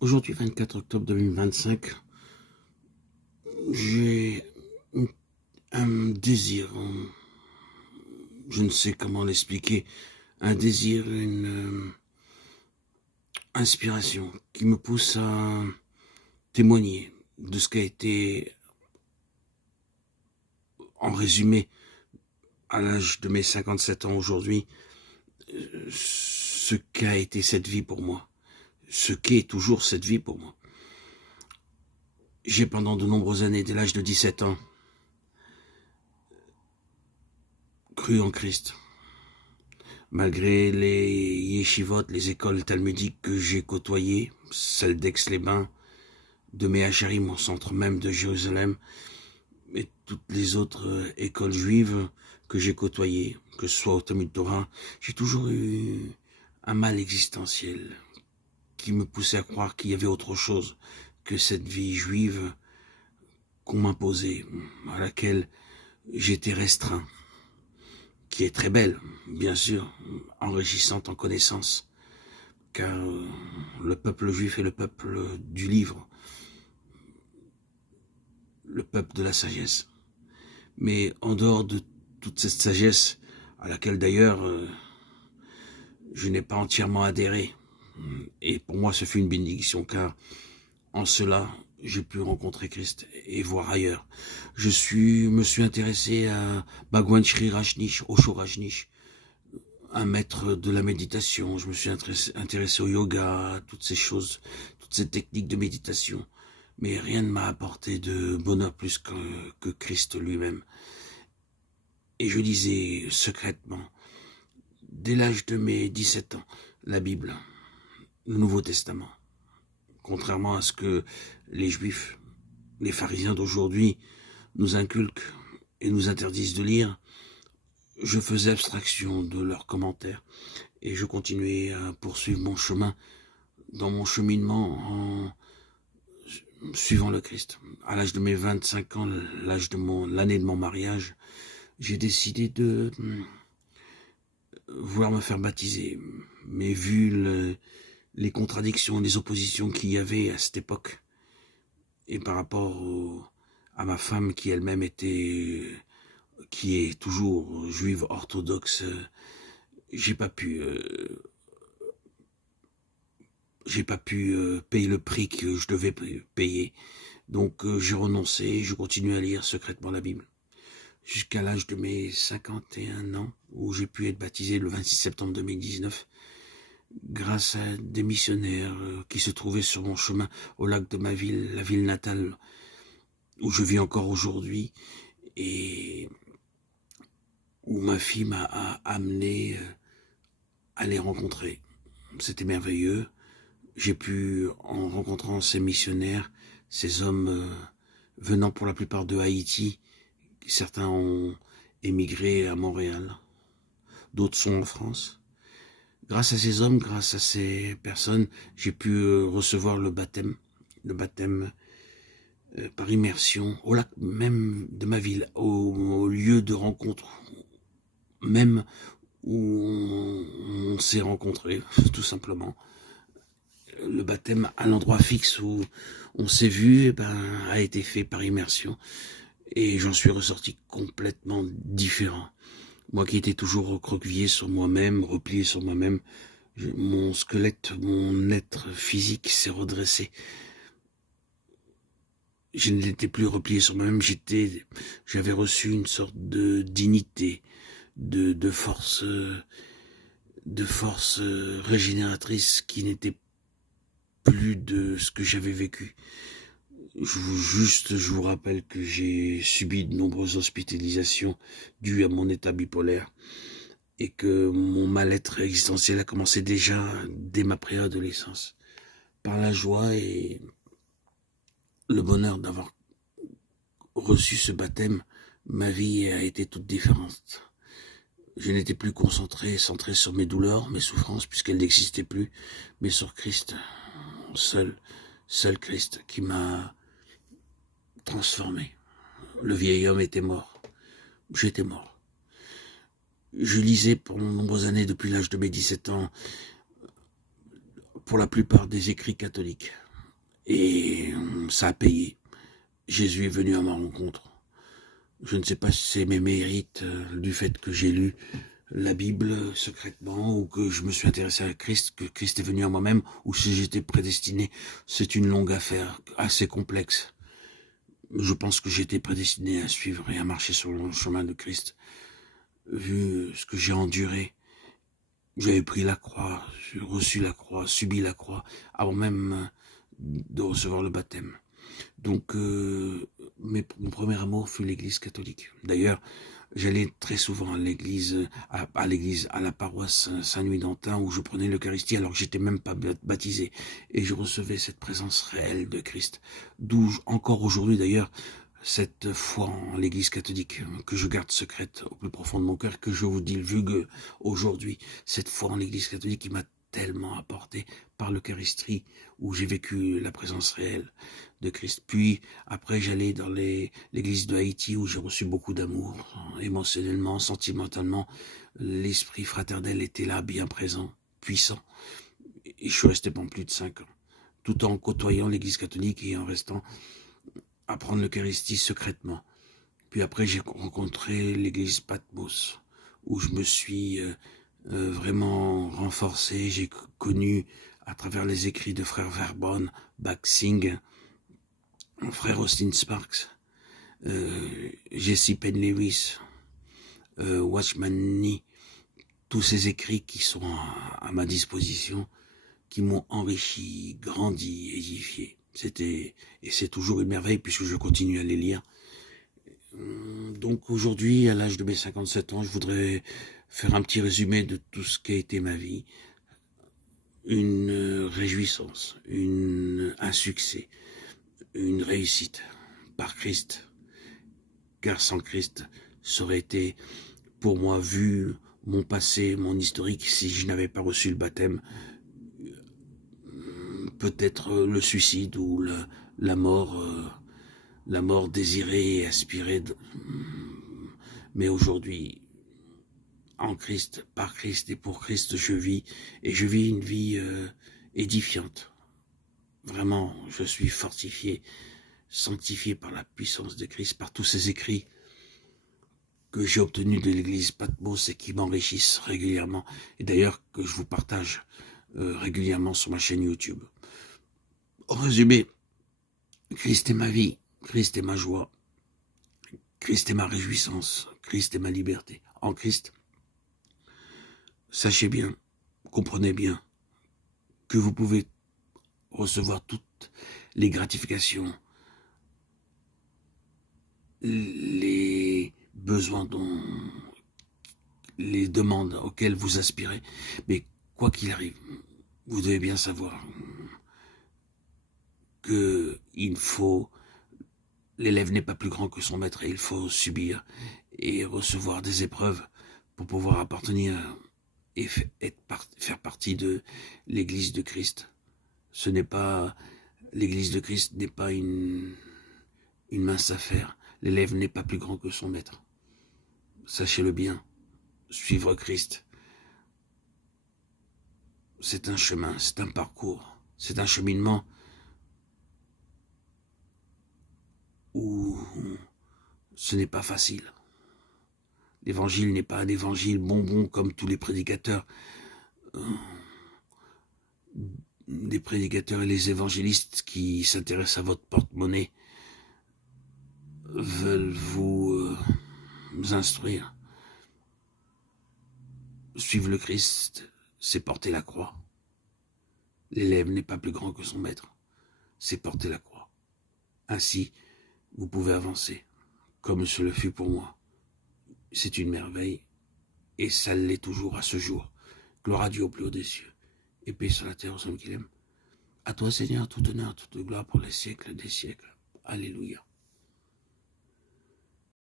Aujourd'hui, 24 octobre 2025, j'ai un désir, je ne sais comment l'expliquer, un désir, une inspiration qui me pousse à témoigner de ce qu'a été, en résumé, à l'âge de mes 57 ans aujourd'hui, ce qu'a été cette vie pour moi, ce qu'est toujours cette vie pour moi. J'ai pendant de nombreuses années, dès l'âge de 17 ans, cru en Christ. Malgré les yeshivot, les écoles talmudiques que j'ai côtoyées, celles d'Aix-les-Bains, de Méhacharim, au centre même de Jérusalem, et toutes les autres écoles juives que j'ai côtoyées, que ce soit au Talmud Torah, j'ai toujours eu un mal existentiel qui me poussait à croire qu'il y avait autre chose que cette vie juive qu'on m'imposait, à laquelle j'étais restreint, qui est très belle, bien sûr, enrichissante en connaissances, car le peuple juif est le peuple du livre, le peuple de la sagesse. Mais en dehors de toute cette sagesse, à laquelle d'ailleurs je n'ai pas entièrement adhéré, et pour moi ce fut une bénédiction, car en cela j'ai pu rencontrer Christ et voir ailleurs. Me suis intéressé à Bhagwan Sri Rajneesh, Osho Rajneesh, un maître de la méditation. Je me suis intéressé au yoga, à toutes ces choses, toutes ces techniques de méditation. Mais rien ne m'a apporté de bonheur plus que Christ lui-même. Et je lisais secrètement, dès l'âge de mes 17 ans, la Bible, le Nouveau Testament. Contrairement à ce que les Juifs, les pharisiens d'aujourd'hui nous inculquent et nous interdisent de lire, je faisais abstraction de leurs commentaires et je continuais à poursuivre mon chemin dans mon cheminement en suivant le Christ. À l'âge de mes 25 ans, l'année de mon mariage, j'ai décidé de vouloir me faire baptiser. Mais vu les contradictions, les oppositions qu'il y avait à cette époque, et par rapport à ma femme qui elle-même qui est toujours juive orthodoxe, j'ai pas pu payer le prix que je devais payer. Donc j'ai renoncé, je continue à lire secrètement la Bible. Jusqu'à l'âge de mes 51 ans, où j'ai pu être baptisé le 26 septembre 2019, grâce à des missionnaires qui se trouvaient sur mon chemin au lac de ma ville, la ville natale, où je vis encore aujourd'hui, et où ma fille m'a amené à les rencontrer. C'était merveilleux. J'ai pu, en rencontrant ces missionnaires, ces hommes venant pour la plupart de Haïti, certains ont émigré à Montréal, d'autres sont en France. Grâce à ces hommes, grâce à ces personnes, j'ai pu recevoir le baptême par immersion, au lac même de ma ville, au lieu de rencontre, même où on s'est rencontrés, tout simplement. Le baptême à l'endroit fixe où on s'est vu a été fait par immersion et j'en suis ressorti complètement différent. Moi qui étais toujours recroquevillé sur moi-même, replié sur moi-même, mon squelette, mon être physique s'est redressé. Je n'étais plus replié sur moi-même, j'avais reçu une sorte de dignité, de force régénératrice qui n'était plus de ce que j'avais vécu. Je vous rappelle que j'ai subi de nombreuses hospitalisations dues à mon état bipolaire et que mon mal-être existentiel a commencé déjà dès ma préadolescence. Par la joie et le bonheur d'avoir reçu ce baptême, ma vie a été toute différente. Je n'étais plus centré sur mes douleurs, mes souffrances, puisqu'elles n'existaient plus, mais sur Christ, seul Christ qui m'a transformé. Le vieil homme était mort. J'étais mort. Je lisais pour de nombreuses années, depuis l'âge de mes 17 ans, pour la plupart des écrits catholiques. Et ça a payé. Jésus est venu à ma rencontre. Je ne sais pas si c'est mes mérites du fait que j'ai lu la Bible secrètement, ou que je me suis intéressé à Christ, que Christ est venu à moi-même, ou si j'étais prédestiné. C'est une longue affaire, assez complexe. Je pense que j'étais prédestiné à suivre et à marcher sur le chemin de Christ. Vu ce que j'ai enduré, j'avais pris la croix, j'ai reçu la croix, subi la croix, avant même de recevoir le baptême. Donc, mon premier amour fut l'église catholique. D'ailleurs, j'allais très souvent à l'église, à la paroisse Saint-Louis-d'Antin, où je prenais l'Eucharistie alors que j'étais même pas baptisé. Et je recevais cette présence réelle de Christ. D'où, encore aujourd'hui d'ailleurs, cette foi en l'église catholique, que je garde secrète au plus profond de mon cœur, que je vous divulgue aujourd'hui. Cette foi en l'église catholique qui m'a tellement apporté par l'Eucharistie, où j'ai vécu la présence réelle de Christ. Puis, après, j'allais dans l'église de Haïti, où j'ai reçu beaucoup d'amour, émotionnellement, sentimentalement. L'esprit fraternel était là, bien présent, puissant. Et je suis resté pendant plus de 5 ans, tout en côtoyant l'église catholique et en restant à prendre l'Eucharistie secrètement. Puis après, j'ai rencontré l'église Patmos, où je me suis vraiment renforcé. J'ai connu, à travers les écrits de frère Verbon, Baxing, frère Austin Sparks, Jesse Penn Lewis, Watchman Nee, tous ces écrits qui sont à ma disposition, qui m'ont enrichi, grandi, édifié. Et c'est toujours une merveille puisque je continue à les lire. Donc aujourd'hui, à l'âge de mes 57 ans, je voudrais faire un petit résumé de tout ce qu'a été ma vie. Une réjouissance, un succès, une réussite par Christ. Car sans Christ, ça aurait été, pour moi, vu mon passé, mon historique, si je n'avais pas reçu le baptême, peut-être le suicide ou la mort désirée et aspirée. Mais aujourd'hui, en Christ, par Christ et pour Christ, je vis. Et je vis une vie édifiante. Vraiment, je suis fortifié, sanctifié par la puissance de Christ, par tous ces écrits que j'ai obtenus de l'église Patmos et qui m'enrichissent régulièrement. Et d'ailleurs, que je vous partage régulièrement sur ma chaîne YouTube. En résumé, Christ est ma vie, Christ est ma joie, Christ est ma réjouissance, Christ est ma liberté. En Christ, sachez bien, comprenez bien, que vous pouvez recevoir toutes les gratifications, les besoins les demandes auxquelles vous aspirez. Mais quoi qu'il arrive, vous devez bien savoir que l'élève n'est pas plus grand que son maître et il faut subir et recevoir des épreuves pour pouvoir appartenir et faire partie de l'église de Christ. L'église de Christ n'est pas une mince affaire. L'élève n'est pas plus grand que son maître. Sachez-le bien, suivre Christ, c'est un chemin, c'est un parcours, c'est un cheminement où ce n'est pas facile. L'évangile n'est pas un évangile bonbon comme tous les prédicateurs. Les prédicateurs et les évangélistes qui s'intéressent à votre porte-monnaie veulent vous instruire. Suivre le Christ, c'est porter la croix. L'élève n'est pas plus grand que son maître, c'est porter la croix. Ainsi, vous pouvez avancer, comme ce le fut pour moi. C'est une merveille, et ça l'est toujours à ce jour. Gloire à Dieu au plus haut des cieux, et paix sur la terre aux hommes qu'il aime. À toi, Seigneur, tout honneur, toute gloire pour les siècles des siècles. Alléluia.